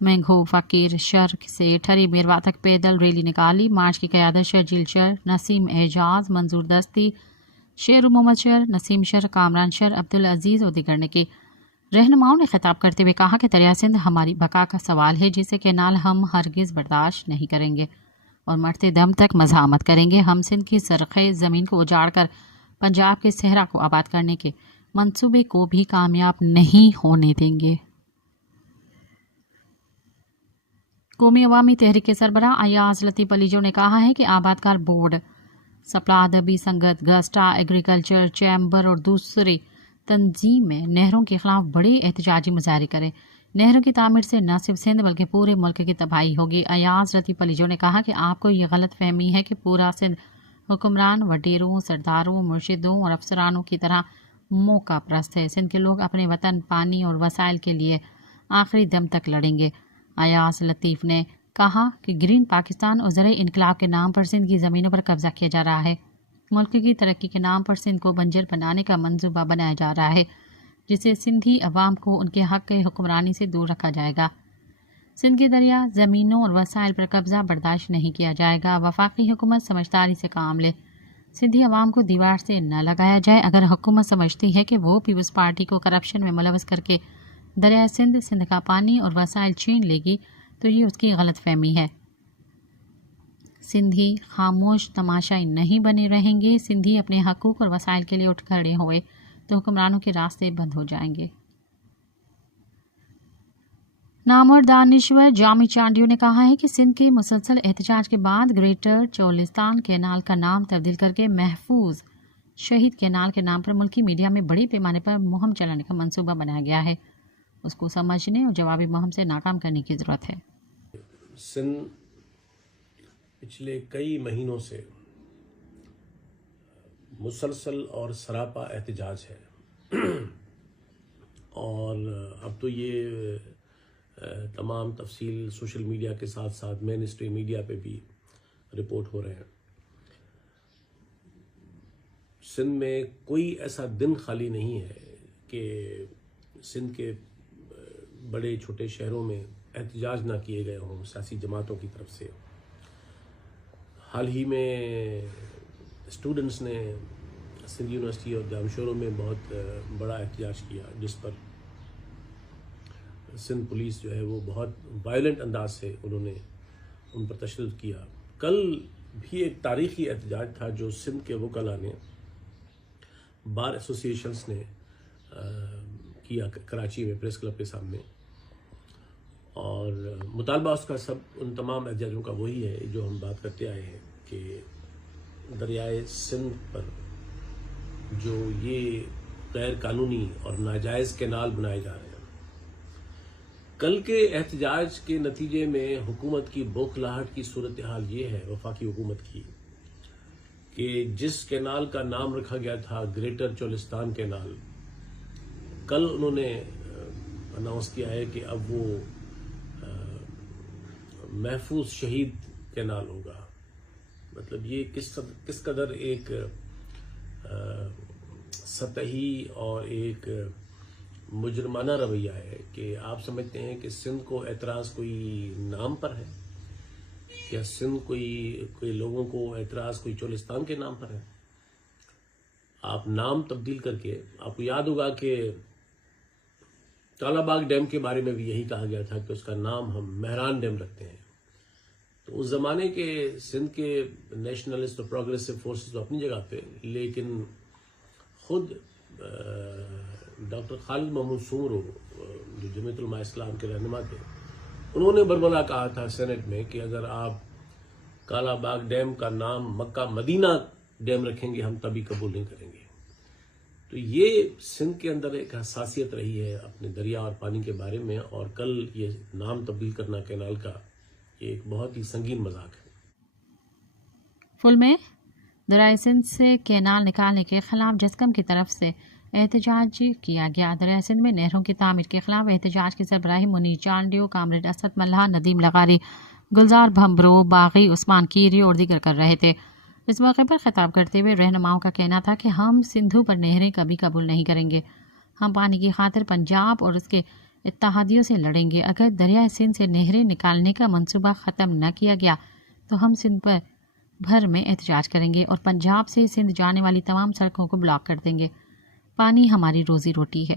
مینگھو فقیر شرک سے ٹھری میروا تک پیدل ریلی نکالی. مارچ کی قیادت شرجیل شر، نسیم اعجاز، منظور دستی، شیر محمد شر، نسیم شر، کامران شر، عبدالعزیز اور دیگر نے کی. رہنماؤں نے خطاب کرتے ہوئے کہا کہ دریائے سندھ ہماری بقا کا سوال ہے، جسے کینال ہم ہرگز برداشت نہیں کریں گے اور مرتے دم تک مزاحمت کریں گے. ہم سندھ کی زرخیز زمین کو اجاڑ کر پنجاب کے صحرا کو آباد کرنے کے منصوبے کو بھی کامیاب نہیں ہونے دیں گے. قومی عوامی تحریک کے سربراہ ایاز لطیف علی جو نے کہا ہے کہ آبادکار بورڈ، سپلا ادبی سنگت، گسٹا، ایگریکلچر چیمبر اور دوسری تنظیم میں نہروں کے خلاف بڑے احتجاجی مظاہرے کریں. نہروں کی تعمیر سے نہ صرف سندھ بلکہ پورے ملک کی تباہی ہوگی. ایاز لطیف علی جو نے کہا کہ آپ کو یہ غلط فہمی ہے کہ پورا سندھ حکمران وڈیروں، سرداروں، مرشدوں اور افسرانوں کی طرح موقع پرست ہے. سندھ کے لوگ اپنے وطن، پانی اور وسائل کے لیے آخری دم تک لڑیں گے. ایاز لطیف نے کہا کہ گرین پاکستان اور زرعی انقلاب کے نام پر سندھ کی زمینوں پر قبضہ کیا جا رہا ہے. ملک کی ترقی کے نام پر سندھ کو بنجر بنانے کا منصوبہ بنایا جا رہا ہے، جسے سندھی عوام کو ان کے حق حکمرانی سے دور رکھا جائے گا. سندھ کے دریا، زمینوں اور وسائل پر قبضہ برداشت نہیں کیا جائے گا. وفاقی حکومت سمجھداری سے کام لے، سندھی عوام کو دیوار سے نہ لگایا جائے. اگر حکومت سمجھتی ہے کہ وہ پیپلز پارٹی کو کرپشن میں ملوث کر کے دریائے سندھ کا پانی اور وسائل چھین لے گی تو یہ اس کی غلط فہمی ہے. سندھی خاموش تماشائی نہیں بنے رہیں گے. سندھی اپنے حقوق اور وسائل کے لیے اٹھ کھڑے ہوئے تو حکمرانوں کے راستے بند ہو جائیں گے. نامور دانشور جامی چانڈیو نے کہا ہے کہ سندھ کے مسلسل احتجاج کے بعد گریٹر چولستان کینال کا نام تبدیل کر کے محفوظ شہید کینال کے نام پر ملکی میڈیا میں بڑے پیمانے پر مہم چلانے کا منصوبہ بنایا گیا ہے. اس کو سمجھنے اور جوابی مہم سے ناکام کرنے کی ضرورت ہے. سندھ پچھلے کئی مہینوں سے مسلسل اور سراپا احتجاج ہے اور اب تو یہ تمام تفصیل سوشل میڈیا کے ساتھ ساتھ مین اسٹریم میڈیا پہ بھی رپورٹ ہو رہے ہیں. سندھ میں کوئی ایسا دن خالی نہیں ہے کہ سندھ کے بڑے چھوٹے شہروں میں احتجاج نہ کیے گئے ہوں سیاسی جماعتوں کی طرف سے. حال ہی میں اسٹوڈنٹس نے سندھ یونیورسٹی اور جامشوروں میں بہت بڑا احتجاج کیا، جس پر سندھ پولیس جو ہے وہ بہت وائلنٹ انداز سے انہوں نے ان پر تشدد کیا. کل بھی ایک تاریخی احتجاج تھا جو سندھ کے وکلاء نے، بار ایسوسیشنز نے کیا کراچی میں پریس کلب کے سامنے، اور مطالبہ اس کا سب ان تمام احتجاجوں کا وہی ہے جو ہم بات کرتے آئے ہیں کہ دریائے سندھ پر جو یہ غیر قانونی اور ناجائز کینال بنائے جا رہے ہیں. کل کے احتجاج کے نتیجے میں حکومت کی بوکھلاہٹ کی صورتحال یہ ہے، وفاقی حکومت کی، کہ جس کینال کا نام رکھا گیا تھا گریٹر چولستان کینال، کل انہوں نے اناؤنس کیا ہے کہ اب وہ محفوظ شہید کینال ہوگا. مطلب یہ کس قدر ایک سطحی اور ایک مجرمانہ رویہ ہے کہ آپ سمجھتے ہیں کہ سندھ کو اعتراض کوئی نام پر ہے، یا سندھ کوئی لوگوں کو اعتراض کوئی چولستان کے نام پر ہے. آپ نام تبدیل کر کے، آپ کو یاد ہوگا کہ کالا باغ ڈیم کے بارے میں بھی یہی کہا گیا تھا کہ اس کا نام ہم مہران ڈیم رکھتے ہیں. تو اس زمانے کے سندھ کے نیشنلسٹ اور پروگریسو فورسز تو اپنی جگہ پہ، لیکن خود ڈاکٹر خالد محمود سومرو جو جمعیت علماء اسلام کے رہنما تھے، انہوں نے بربلا کہا تھا سینٹ میں کہ اگر آپ کالا باغ ڈیم کا نام مکہ مدینہ ڈیم رکھیں گے ہم تبھی قبول نہیں کریں گے. تو یہ سندھ کے اندر ایک حساسیت رہی ہے اپنے دریا اور پانی کے بارے میں، اور کل یہ نام تبدیل کرنا کینال کا یہ ایک بہت ہی سنگین مذاق ہے. فل میں دریائے سندھ سے کینال نکالنے کے خلاف جسکم کی طرف سے احتجاج کیا گیا. دریائے سندھ میں نہروں کی تعمیر کے خلاف احتجاج کی سربراہی منیر چانڈیو، کامریڈ اسد ملہ، ندیم لغاری، گلزار بھمبرو، باغی عثمان کیری اور دیگر کر رہے تھے. اس موقع پر خطاب کرتے ہوئے رہنماؤں کا کہنا تھا کہ ہم سندھو پر نہریں کبھی قبول نہیں کریں گے. ہم پانی کی خاطر پنجاب اور اس کے اتحادیوں سے لڑیں گے۔ اگر دریائے سندھ سے نہریں نکالنے کا منصوبہ ختم نہ کیا گیا تو ہم سندھ پر بھر میں احتجاج کریں گے اور پنجاب سے سندھ جانے والی تمام سڑکوں کو بلاک کر دیں گے۔ پانی ہماری روزی روٹی ہے۔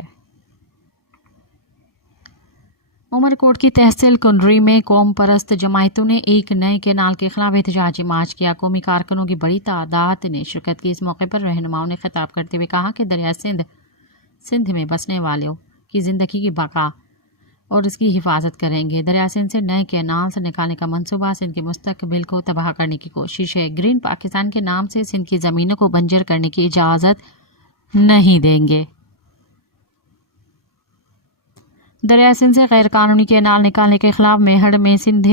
عمر کوٹ کی تحصیل کنڈری میں قوم پرست جماعتوں نے ایک نئے کینال کے خلاف احتجاجی مارچ کیا۔ قومی کارکنوں کی بڑی تعداد نے شرکت کی۔ اس موقع پر رہنماؤں نے خطاب کرتے ہوئے کہا کہ دریائے سندھ میں بسنے والوں کی زندگی کی بقا اور اس کی حفاظت کریں گے۔ دریائے سندھ سے نئے کینال سے نکالنے کا منصوبہ سندھ کے مستقبل کو تباہ کرنے کی کوشش ہے۔ گرین پاکستان کے نام سے سندھ کی زمینوں کو بنجر کرنے کی اجازت نہیں دیں گے۔ دریائے سندھ سے غیر قانونی کینال نکالنے کے خلاف میہڑ میں سندھ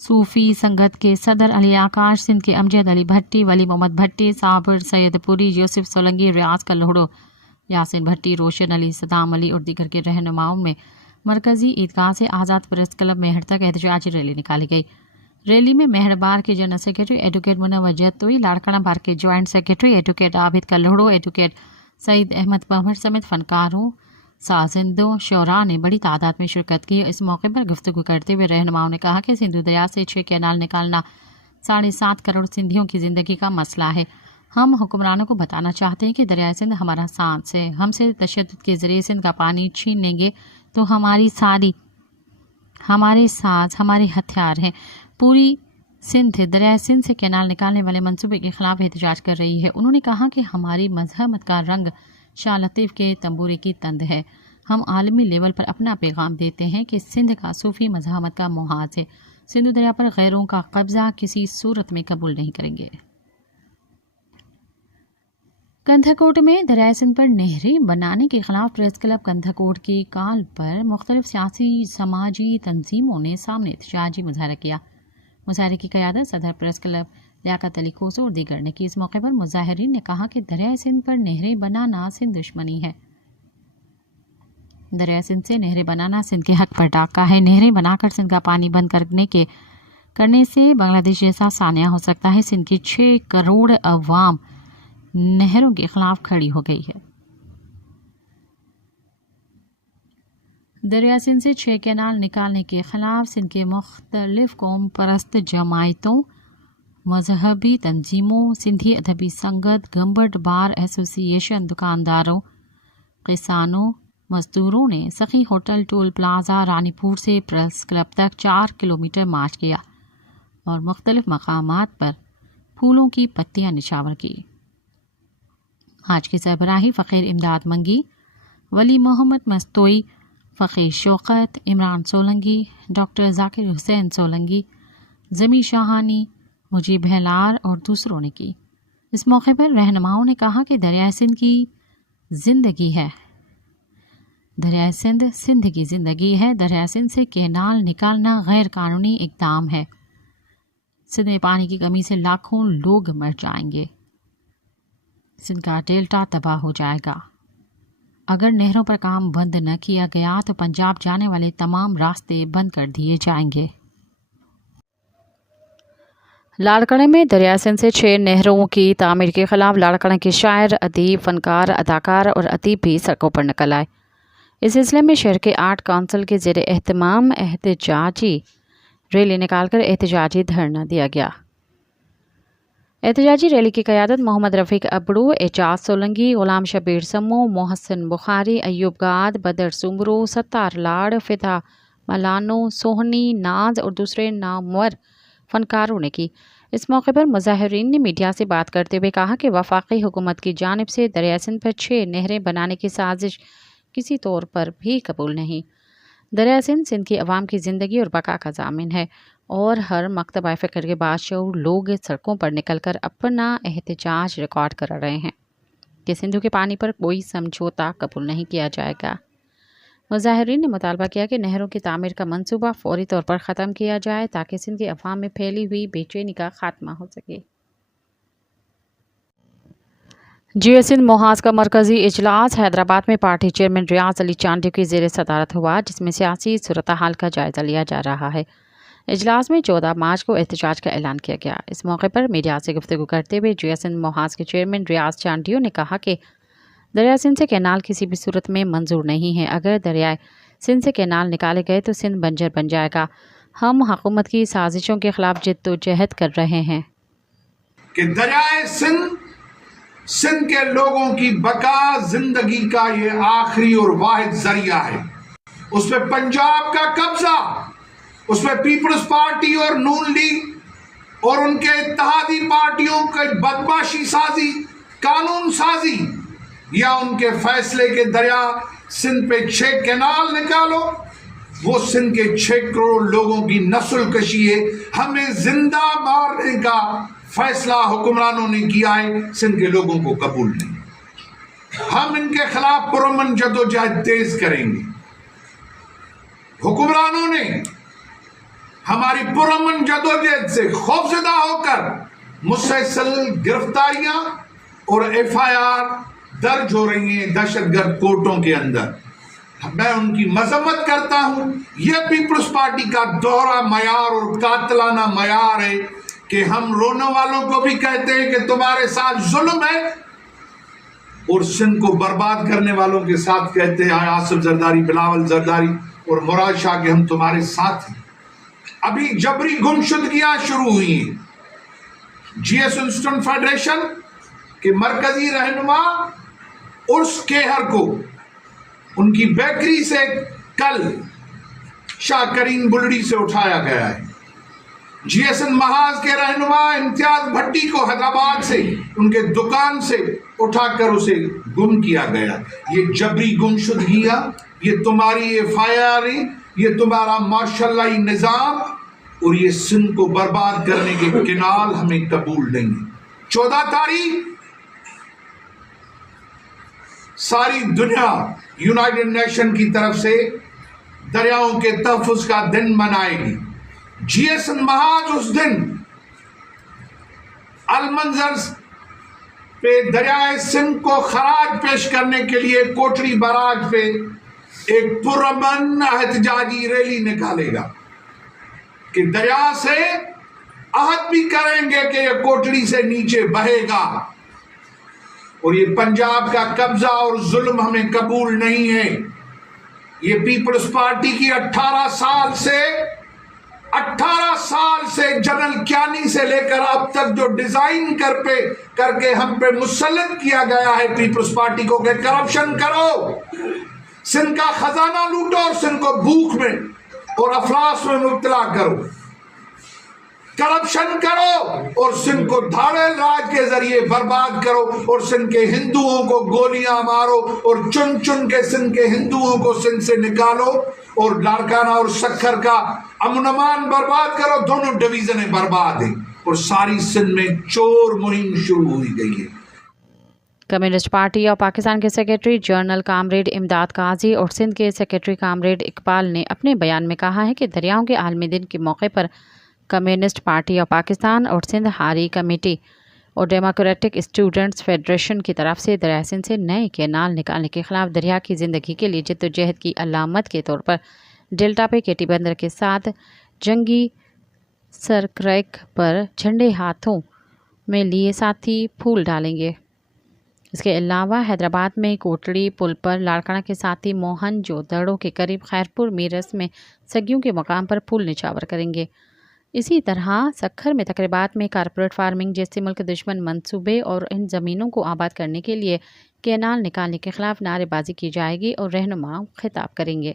صوفی سنگت کے صدر علی آکاش، سندھ کے امجد علی بھٹی، ولی محمد بھٹی، صابر سید پوری، یوسف سولنگی، ریاض کلہوڑو، یاسین بھٹی، روشن علی، صدام علی اور دیگر کے رہنماؤں میں مرکزی عیدگاہ سے آزاد پریس کلب میہڑ تک احتجاجی ریلی نکالی گئی۔ ریلی میں میہڑ بار کے جنرل سیکرٹری ایڈوکیٹ منور جتوئی، لاڑکانہ بار کے جوائنٹ سیکرٹری ایڈوکیٹ عابد کلہوڑو، ایڈوکیٹ سعید احمد پمر سمیت فنکاروں، سازندوں، شعراء نے بڑی تعداد میں شرکت کی۔ اس موقع پر گفتگو کرتے ہوئے رہنماؤں نے کہا کہ سندھ دریا سے 6 کینال نکالنا 7.5 کروڑ سندھیوں کی زندگی کا مسئلہ ہے۔ ہم حکمرانوں کو بتانا چاہتے ہیں کہ دریائے سندھ ہمارا سانس ہے۔ ہم سے تشدد کے ذریعے سندھ کا پانی چھین لیں گے تو ہمارے ساز ہمارے ہتھیار ہیں۔ پوری سندھ دریائے سندھ سے کینال نکالنے والے منصوبے کے خلاف احتجاج کر رہی ہے۔ انہوں نے کہا کہ ہماری مذہبت کا رنگ شاہ لطیف کے تنبورے کی تند ہے۔ ہم عالمی لیول پر اپنا پیغام دیتے ہیں کہ سندھ کا صوفی مذہبت کا محاذ ہے۔ سندھ دریا پر غیروں کا قبضہ کسی صورت میں قبول نہیں کریں گے۔ کندھکوٹ میں دریائے سندھ پر نہریں بنانے کے خلاف پریس کلب کندھکوٹ کی کال پر مختلف سیاسی سماجی تنظیموں نے سامنے احتجاجی مظاہرہ کیا۔ مظاہرے کی قیادت صدر پریس کلب لیاقت علی کھوسو اور دیگر نے کی۔ اس موقع پر مظاہرین نے کہا کہ دریائے سندھ پر نہریں بنانا سندھ دشمنی ہے۔ دریائے سندھ سے نہریں بنانا سندھ کے حق پر ڈاکہ ہے۔ نہریں بنا کر سندھ کا پانی بند کرنے سے بنگلہ دیش جیسا سانحہ ہو سکتا ہے۔ سندھ کی 6 کروڑ عوام نہروں کے خلاف کھڑی ہو گئی ہے۔ دریائے سندھ سے 6 کینال نکالنے کے خلاف سندھ کے مختلف قوم پرست جماعتوں، مذہبی تنظیموں، سندھی ادبی سنگت، گمبٹ بار ایسوسی ایشن، دکانداروں، کسانوں، مزدوروں نے سخی ہوٹل ٹول پلازا رانی پور سے پریس کلب تک 4 کلومیٹر مارچ کیا اور مختلف مقامات پر پھولوں کی پتیاں نچھاور کی۔ آج کی سربراہی فقیر امداد منگی، ولی محمد مستوئی، فقیر شوکت، عمران سولنگی، ڈاکٹر ذاکر حسین سولنگی، زمی شاہانی، مجیب ہیلار اور دوسروں نے کی۔ اس موقع پر رہنماؤں نے کہا کہ دریائے سندھ کی زندگی ہے۔ دریائے سندھ کی زندگی ہے۔ دریائے سندھ سے کینال نکالنا غیر قانونی اقدام ہے۔ سندھ میں پانی کی کمی سے لاکھوں لوگ مر جائیں گے۔ سندھ کا ڈیلٹا تباہ ہو جائے گا۔ اگر نہروں پر کام بند نہ کیا گیا تو پنجاب جانے والے تمام راستے بند کر دیے جائیں گے۔ لاڑکانہ میں دریائے سندھ سے 6 نہروں کی تعمیر کے خلاف لاڑکانہ کے شاعر، ادیب، فنکار، اداکار اور ادیب بھی سڑکوں پر نکل آئے۔ اس سلسلے میں شہر کے آرٹ کونسل کے زیر اہتمام احتجاجی ریلی نکال کر احتجاجی دھرنا دیا گیا۔ احتجاجی ریلی کی قیادت محمد رفیق ابڑو، اعجاز سولنگی، غلام شبیر سمو، محسن بخاری، ایوب گاد، بدر سمرو، ستار لاڑ، فدا ملانو، سوہنی ناز اور دوسرے نامور فنکاروں نے کی۔ اس موقع پر مظاہرین نے میڈیا سے بات کرتے ہوئے کہا کہ وفاقی حکومت کی جانب سے دریائے سندھ پر 6 نہریں بنانے کی سازش کسی طور پر بھی قبول نہیں۔ دریائے سندھ کی عوام کی زندگی اور بقا کا ضامن ہے اور ہر مکتبہ فکر کے باشعور لوگ سڑکوں پر نکل کر اپنا احتجاج ریکارڈ کرا رہے ہیں کہ سندھ کے پانی پر کوئی سمجھوتا قبول نہیں کیا جائے گا۔ مظاہرین نے مطالبہ کیا کہ نہروں کی تعمیر کا منصوبہ فوری طور پر ختم کیا جائے تاکہ سندھ کی عوام میں پھیلی ہوئی بے چینی کا خاتمہ ہو سکے۔ جی سندھ محاذ کا مرکزی اجلاس حیدرآباد میں پارٹی چیئرمین ریاض علی چانڈیو کی زیر صدارت ہوا، جس میں سیاسی صورتحال کا جائزہ لیا جا رہا ہے۔ اجلاس میں 14 مارچ کو احتجاج کا اعلان کیا گیا۔ اس موقع پر میڈیا سے گفتگو کرتے ہوئے جی سندھ محاذ کے چیئرمین ریاض چانڈیو نے کہا کہ دریائے سندھ سے کینال کسی بھی صورت میں منظور نہیں ہے۔ اگر دریائے سندھ سے کینال نکالے گئے تو سندھ بنجر بن جائے گا۔ ہم حکومت کی سازشوں کے خلاف جدوجہد کر رہے ہیں کہ دریائے سندھ کے لوگوں کی بقا زندگی کا یہ آخری اور واحد ذریعہ ہے۔ اس پہ پنجاب کا قبضہ، اس پہ پیپلز پارٹی اور نون لیگ اور ان کے اتحادی پارٹیوں کی بدماشی سازی، قانون سازی، یا ان کے فیصلے کے دریا سندھ پہ 6 کینال نکالو، وہ سندھ کے 6 کروڑ لوگوں کی نسل کشی ہے۔ ہمیں زندہ مارنے کا فیصلہ حکمرانوں نے کیا ہے، سندھ کے لوگوں کو قبول نہیں۔ ہم ان کے خلاف پرامن جدوجہد تیز کریں گے۔ حکمرانوں نے ہماری پرامن جدوجہد سے خوفزدہ ہو کر مسلسل گرفتاریاں اور FIR درج ہو رہی ہیں دہشت گرد کورٹوں کے اندر۔ میں ان کی مذمت کرتا ہوں۔ یہ پیپلز پارٹی کا دوہرا معیار اور قاتلانہ معیار ہے کہ ہم رونے والوں کو بھی کہتے ہیں کہ تمہارے ساتھ ظلم ہے، اور سندھ کو برباد کرنے والوں کے ساتھ کہتے ہیں آصف زرداری، بلاول زرداری اور مراد شاہ کہ ہم تمہارے ساتھ ہیں۔ ابھی جبری گمشدگیاں شروع ہوئی ہیں۔ GS انسٹن فیڈریشن کے مرکزی رہنما ارس کیہر کو ان کی بیکری سے کل شاہ کریم بلڈی سے اٹھایا گیا ہے۔ GSN محاذ کے رہنما امتیاز بھٹی کو حیدرآباد سے ان کے دکان سے اٹھا کر اسے گم کیا گیا۔ یہ جبری گمشدگیاں، یہ تمہاری FIR، یہ تمہارا ماشاء اللہ نظام اور یہ سندھ کو برباد کرنے کے کنال ہمیں قبول نہیں۔ 14 تاریخ ساری دنیا یونائٹڈ نیشن کی طرف سے دریاؤں کے تحفظ کا دن منائے گی۔ GSN محاذ اس دن المنظر پہ دریائے سندھ کو خراج پیش کرنے کے لیے کوٹڑی براج پہ ایک پرامن احتجاجی ریلی نکالے گا کہ دریا سے عہد بھی کریں گے کہ یہ کوٹڑی سے نیچے بہے گا، اور یہ پنجاب کا قبضہ اور ظلم ہمیں قبول نہیں ہے۔ یہ پیپلز پارٹی کی 18 سال سے جنرل کیانی سے لے کر اب تک جو ڈیزائن کر کے ہم پہ مسلط کیا گیا ہے پیپلز پارٹی کو کہ کرپشن کرو، سندھ کا خزانہ لوٹو اور سندھ کو بھوک میں اور افلاس میں مبتلا کرو، کرپشن کرو اور سندھ کو دھاڑے راج کے ذریعے برباد کرو، اور سندھ کے ہندوؤں کو گولیاں مارو اور چن چن کے سندھ کے ہندوؤں کو سندھ سے نکالو، اور لاڑکانہ اور سکھر کا امن امان برباد کرو۔ دونوں ڈویژنیں برباد ہیں اور ساری سندھ میں چور مہم شروع ہوئی گئی ہے۔ کمیونسٹ پارٹی آف پاکستان کے سیکرٹری جنرل کامریڈ امداد قاضی اور سندھ کے سیکرٹری کامریڈ اقبال نے اپنے بیان میں کہا ہے کہ دریاؤں کے عالمی دن کے موقع پر کمیونسٹ پارٹی آف پاکستان اور سندھ ہاری کمیٹی اور ڈیموکریٹک اسٹوڈنٹس فیڈریشن کی طرف سے دریائے سندھ سے نئے کینال نکالنے کے خلاف دریا کی زندگی کے لیے جدوجہد کی علامت کے طور پر ڈیلٹا پہ کیٹی بندر کے ساتھ جنگی سرکریک پر جھنڈے ہاتھوں میں لیے ساتھی پھول ڈالیں گے۔ اس کے علاوہ حیدرآباد میں کوٹڑی پل پر لاڑکانہ کے ساتھی موہن جو دڑوں کے قریب خیرپور میرس میں سگیوں کے مقام پر پھول نچاور کریں گے۔ اسی طرح سکھر میں تقریبات میں کارپوریٹ فارمنگ جیسے ملک دشمن منصوبے اور ان زمینوں کو آباد کرنے کے لیے کینال نکالنے کے خلاف نعرے بازی کی جائے گی اور رہنما خطاب کریں گے۔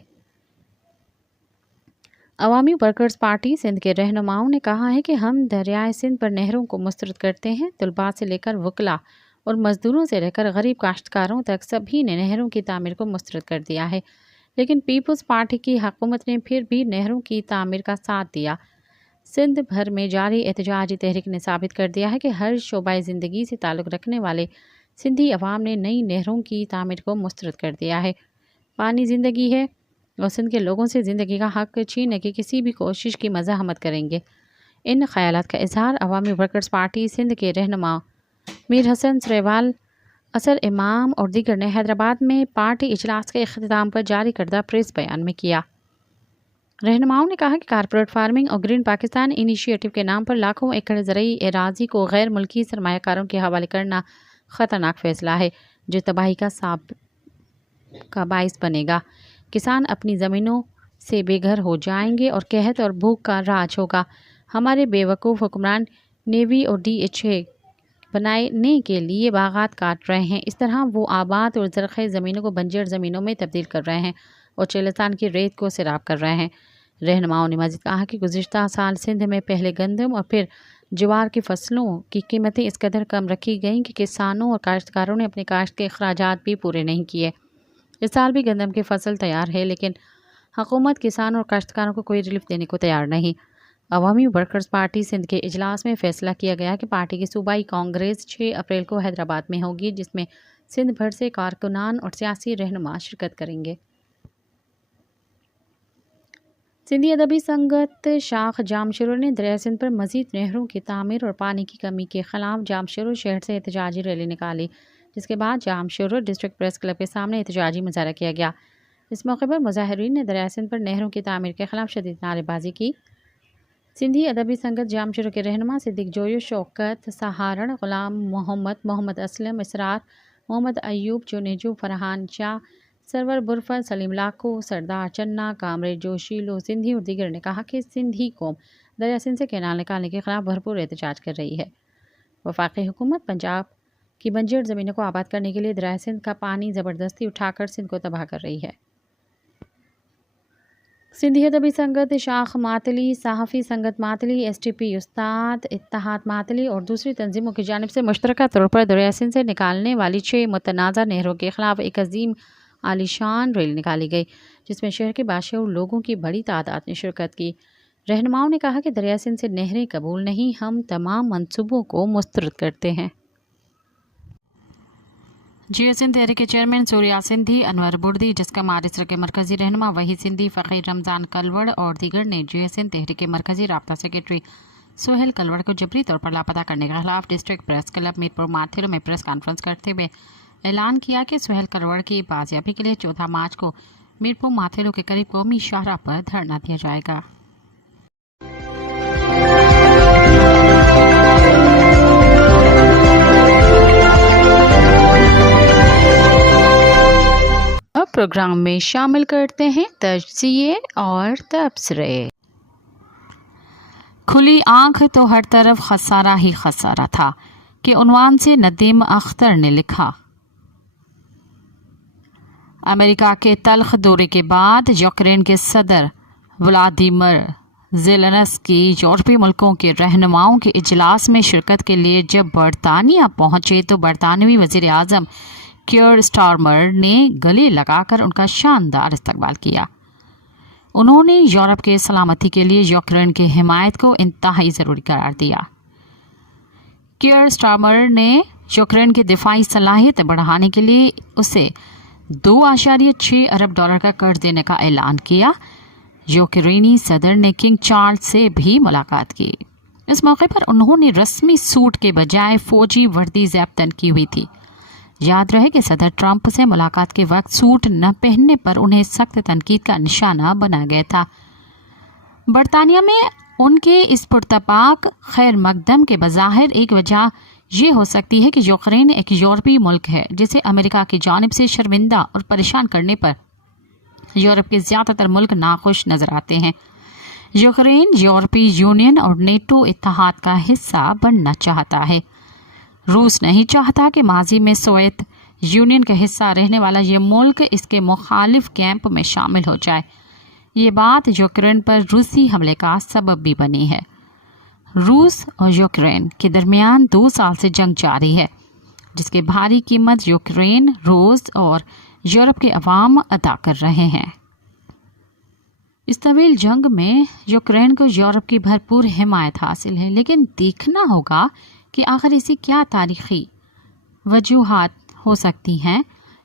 عوامی ورکرز پارٹی سندھ کے رہنماؤں نے کہا ہے کہ ہم دریائے سندھ پر نہروں کو مسترد کرتے ہیں۔ طلباء سے لے کر وکلاء اور مزدوروں سے لے کر غریب کاشتکاروں تک سبھی نے نہروں کی تعمیر کو مسترد کر دیا ہے، لیکن پیپلز پارٹی کی حکومت نے پھر بھی نہروں کی تعمیر کا ساتھ دیا۔ سندھ بھر میں جاری احتجاجی تحریک نے ثابت کر دیا ہے کہ ہر شعبہ زندگی سے تعلق رکھنے والے سندھی عوام نے نئی نہروں کی تعمیر کو مسترد کر دیا ہے۔ پانی زندگی ہے اور سندھ کے لوگوں سے زندگی کا حق چھیننے کی کسی بھی کوشش کی مزاحمت کریں گے۔ ان خیالات کا اظہار عوامی ورکرز پارٹی سندھ کے رہنما میر حسن سریوال، اثر امام اور دیگر نے حیدرآباد میں پارٹی اجلاس کے اختتام پر جاری کردہ پریس بیان میں کیا۔ رہنماؤں نے کہا کہ کارپوریٹ فارمنگ اور گرین پاکستان انیشیٹو کے نام پر لاکھوں ایکڑ زرعی اراضی کو غیر ملکی سرمایہ کاروں کے حوالے کرنا خطرناک فیصلہ ہے جو تباہی کا باعث بنے گا۔ کسان اپنی زمینوں سے بے گھر ہو جائیں گے اور قحط اور بھوک کا راج ہوگا۔ ہمارے بیوقوف حکمران نیوی اور DHA بنانے کے لیے باغات کاٹ رہے ہیں۔ اس طرح وہ آباد اور زرخیز زمینوں کو بنجر زمینوں میں تبدیل کر رہے ہیں اور چلستان کی ریت کو سیراب کر رہے ہیں۔ رہنماؤں نے مزید کہا کہ گزشتہ سال سندھ میں پہلے گندم اور پھر جوار کی فصلوں کی قیمتیں اس قدر کم رکھی گئیں کہ کسانوں اور کاشتکاروں نے اپنے کاشت کے اخراجات بھی پورے نہیں کیے۔ اس سال بھی گندم کی فصل تیار ہے، لیکن حکومت کسانوں اور کاشتکاروں کو کوئی ریلیف دینے کو تیار نہیں۔ عوامی ورکرز پارٹی سندھ کے اجلاس میں فیصلہ کیا گیا کہ پارٹی کی صوبائی کانگریس 6 اپریل کو حیدرآباد میں ہوگی، جس میں سندھ بھر سے کارکنان اور سیاسی رہنما شرکت کریں گے۔ سندھی ادبی سنگت شاخ جامشورو نے دریائے سندھ پر مزید نہروں کی تعمیر اور پانی کی کمی کے خلاف جامشورو شہر سے احتجاجی ریلی نکالی، جس کے بعد جامشورو ڈسٹرکٹ پریس کلب کے سامنے احتجاجی مظاہرہ کیا گیا۔ اس موقع پر مظاہرین نے دریائے سندھ پر نہروں کی تعمیر کے خلاف شدید نعرے بازی کی۔ سندھی ادبی سنگت جامشورو کے رہنما صدیق جویو، شوکت سہارن، غلام محمد اسلم، اسرار محمد ایوب جونیجو، فرحان شاہ، سرور برفت، سلیم لاکھو، سردار چنا، کامریڈ جوشی، لو سندھی اور دیگر نے کہا کہ سندھی قوم دریا سندھ سے کینال نکالنے کے خلاف بھرپور احتجاج کر رہی ہے۔ وفاقی حکومت پنجاب کی بنجر زمینوں کو آباد کرنے کے لیے دریا سندھ کا پانی زبردستی اٹھا کر سندھ کو تباہ کر رہی ہے۔ سندھی ادبی سنگت شاخ ماتلی، صحافی سنگت ماتلی، STP استاد اتحاد ماتلی اور دوسری تنظیموں کی جانب سے مشترکہ طور پر دریا سندھ سے نکالنے والی 6 متنازع نہروں کے خلاف ایک عظیم عالی شان ریلی نکالی گئی، جس میں شہر کے باشعور لوگوں کی بڑی تعداد نے شرکت کی۔ رہنماؤں نے کہا کہ دریا سندھ سے نہریں قبول نہیں، ہم تمام منصوبوں کو مسترد کرتے ہیں۔ سندھ تحریک کے چیئرمین سوریا سندھی، انور بردی، جسکا مارسر کے مرکزی رہنما وحید سندھی، فقیر رمضان کلوڑ اور دیگر نے سندھ تحریک کے مرکزی رابطہ سیکرٹری سہیل کلوڑ کو جبری طور پر لاپتہ کرنے کے خلاف ڈسٹرکٹ پریس کلب میرپور ماتھیرو میں پریس کانفرنس کرتے ہوئے اعلان کیا کہ سہیل کلوڑ کی بازیابی کے لیے 14 مارچ کو میرپور ماتھیرو کے قریب قومی شاہراہ پر دھرنا دیا جائے گا۔ اب پروگرام میں شامل کرتے ہیں تجزیے اور تبصرے۔ کھلی آنکھ تو ہر طرف خسارہ ہی خسارہ تھا کہ عنوان سے ندیم اختر نے لکھا۔ امریکہ کے تلخ دورے کے بعد یوکرین کے صدر ولادیمر زیلنسکی یورپی ملکوں کے رہنماؤں کے اجلاس میں شرکت کے لیے جب برطانیہ پہنچے تو برطانوی وزیر اعظم کیئر سٹارمر نے گلے لگا کر ان کا شاندار استقبال کیا۔ انہوں نے یورپ کے سلامتی کے لیے یوکرین کی حمایت کو انتہائی ضروری قرار دیا۔ کیئر سٹارمر نے یوکرین کی دفاعی صلاحیت بڑھانے کے لیے اسے $2.6 ارب کا قرض دینے کا اعلان کیا۔ یوکرینی صدر نے کنگ چارلز سے بھی ملاقات کی۔ اس موقع پر انہوں نے رسمی سوٹ کے بجائے فوجی وردی ضبط کی ہوئی تھی۔ یاد رہے کہ صدر ٹرمپ سے ملاقات کے وقت سوٹ نہ پہننے پر انہیں سخت تنقید کا نشانہ بنا گیا تھا۔ برطانیہ میں ان کے اس پرتپاک خیر مقدم کے بظاہر ایک وجہ یہ ہو سکتی ہے کہ یوکرین ایک یورپی ملک ہے جسے امریکہ کی جانب سے شرمندہ اور پریشان کرنے پر یورپ کے زیادہ تر ملک ناخوش نظر آتے ہیں۔ یوکرین یورپی یونین اور نیٹو اتحاد کا حصہ بننا چاہتا ہے۔ روس نہیں چاہتا کہ ماضی میں سوویت یونین کا حصہ رہنے والا یہ ملک اس کے مخالف کیمپ میں شامل ہو جائے۔ یہ بات یوکرین پر روسی حملے کا سبب بھی بنی ہے۔ روس اور یوکرین کے درمیان 2 سال سے جنگ جاری ہے، جس کی بھاری قیمت یوکرین، روس اور یورپ کے عوام ادا کر رہے ہیں۔ اس طویل جنگ میں یوکرین کو یورپ کی بھرپور حمایت حاصل ہے، لیکن دیکھنا ہوگا کہ آخر ایسی کیا تاریخی وجوہات ہو سکتی ہیں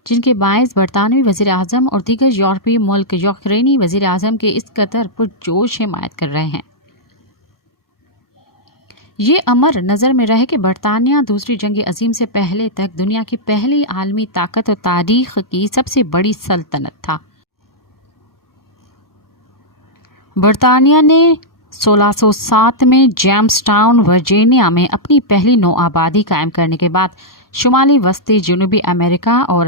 جن کے باعث برطانوی وزیر اعظم اور دیگر یورپی ملک یوکرینی وزیر اعظم کے اس قدر پرجوش حمایت کر رہے ہیں۔ یہ امر نظر میں رہے کہ برطانیہ دوسری جنگ عظیم سے پہلے تک دنیا کی پہلی عالمی طاقت اور تاریخ کی سب سے بڑی سلطنت تھا۔ برطانیہ نے 1607 میں جیمز ٹاؤن ورجینیا میں اپنی پہلی نو آبادی قائم کرنے کے بعد شمالی وسطی جنوبی امریکہ اور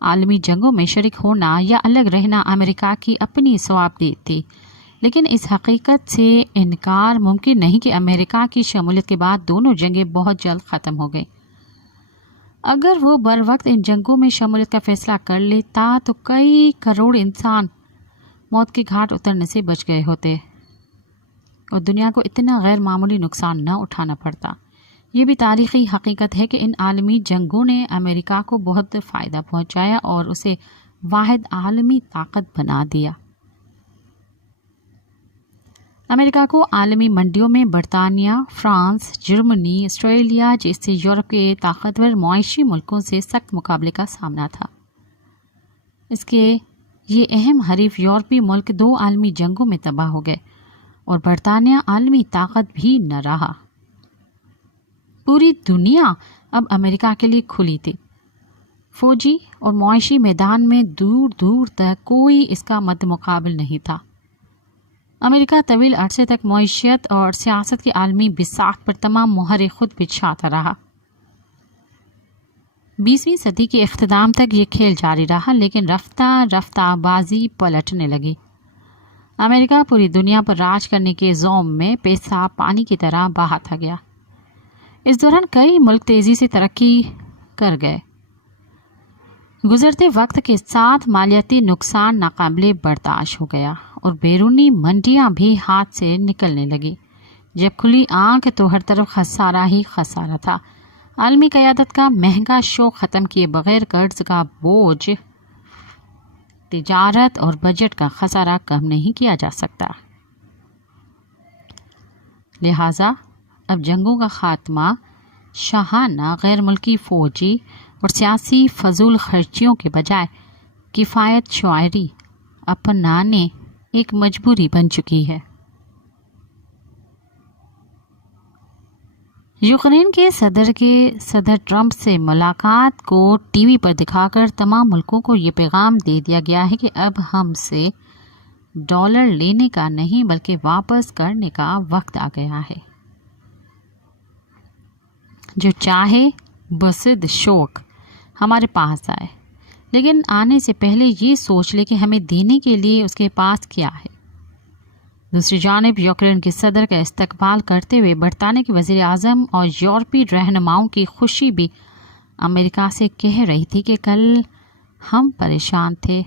عالمی جنگوں میں شریک ہونا یا الگ رہنا امریکہ کی اپنی ثوابدید تھی، لیکن اس حقیقت سے انکار ممکن نہیں کہ امریکہ کی شمولیت کے بعد دونوں جنگیں بہت جلد ختم ہو گئیں۔ اگر وہ بر وقت ان جنگوں میں شمولیت کا فیصلہ کر لیتا تو کئی کروڑ انسان موت کے گھاٹ اترنے سے بچ گئے ہوتے اور دنیا کو اتنا غیر معمولی نقصان نہ اٹھانا پڑتا۔ یہ بھی تاریخی حقیقت ہے کہ ان عالمی جنگوں نے امریکہ کو بہت فائدہ پہنچایا اور اسے واحد عالمی طاقت بنا دیا۔ امریکہ کو عالمی منڈیوں میں برطانیہ، فرانس، جرمنی، آسٹریلیا جیسے یورپ کے طاقتور معاشی ملکوں سے سخت مقابلے کا سامنا تھا۔ اس کے یہ اہم حریف یورپی ملک 2 عالمی جنگوں میں تباہ ہو گئے اور برطانیہ عالمی طاقت بھی نہ رہا۔ پوری دنیا اب امریکہ کے لیے کھلی تھی۔ فوجی اور معاشی میدان میں دور دور تک کوئی اس کا مد مقابل نہیں تھا۔ امریکہ طویل عرصے تک معیشت اور سیاست کی عالمی بساط پر تمام مہرے خود بچھاتا رہا۔ 20ویں صدی کے اختتام تک یہ کھیل جاری رہا، لیکن رفتہ رفتہ بازی پلٹنے لگی۔ امریکہ پوری دنیا پر راج کرنے کے زوم میں پیسہ پانی کی طرح بہاتا گیا۔ اس دوران کئی ملک تیزی سے ترقی کر گئے۔ گزرتے وقت کے ساتھ مالیاتی نقصان ناقابل برداشت ہو گیا اور بیرونی منڈیاں بھی ہاتھ سے نکلنے لگی۔ جب کھلی آنکھ تو ہر طرف خسارہ ہی خسارہ تھا۔ عالمی قیادت کا مہنگا شوق ختم کیے بغیر قرض کا بوجھ، تجارت اور بجٹ کا خسارہ کم نہیں کیا جا سکتا۔ لہٰذا اب جنگوں کا خاتمہ شاہانہ غیر ملکی فوجی اور سیاسی فضول خرچیوں کے بجائے کفایت شعاری اپنانے ایک مجبوری بن چکی ہے۔ یوکرین کے صدر ٹرمپ سے ملاقات کو ٹی وی پر دکھا کر تمام ملکوں کو یہ پیغام دے دیا گیا ہے کہ اب ہم سے ڈالر لینے کا نہیں بلکہ واپس کرنے کا وقت آ گیا ہے۔ جو چاہے بصد شوق ہمارے پاس آئے، لیکن آنے سے پہلے یہ سوچ لے کہ ہمیں دینے کے لیے اس کے پاس کیا ہے۔ دوسری جانب یوکرین کے صدر کا استقبال کرتے ہوئے برطانیہ کے وزیر اعظم اور یورپی رہنماؤں کی خوشی بھی امریکہ سے کہہ رہی تھی کہ کل ہم پریشان تھے،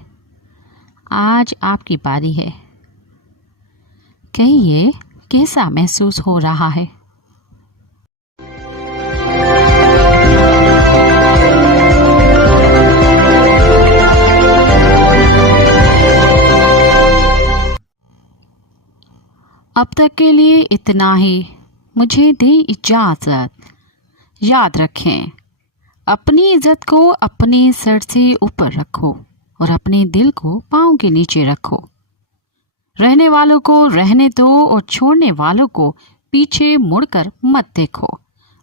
آج آپ کی باری ہے۔ کہیے کیسا محسوس ہو رہا ہے؟ اب تک کے لیے اتنا ہی، مجھے دیں اجازت۔ یاد رکھیں، اپنی عزت کو اپنے سر سے اوپر رکھو اور اپنے دل کو پاؤں کے نیچے رکھو۔ رہنے والوں کو رہنے دو اور چھوڑنے والوں کو پیچھے مڑ کر مت دیکھو۔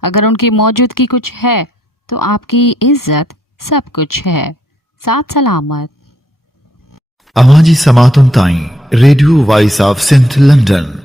اگر ان کی موجودگی کچھ ہے تو آپ کی عزت سب کچھ ہے۔ ساتھ سلامت۔ Amaji Samatun Tain, Radio Voice of St. London.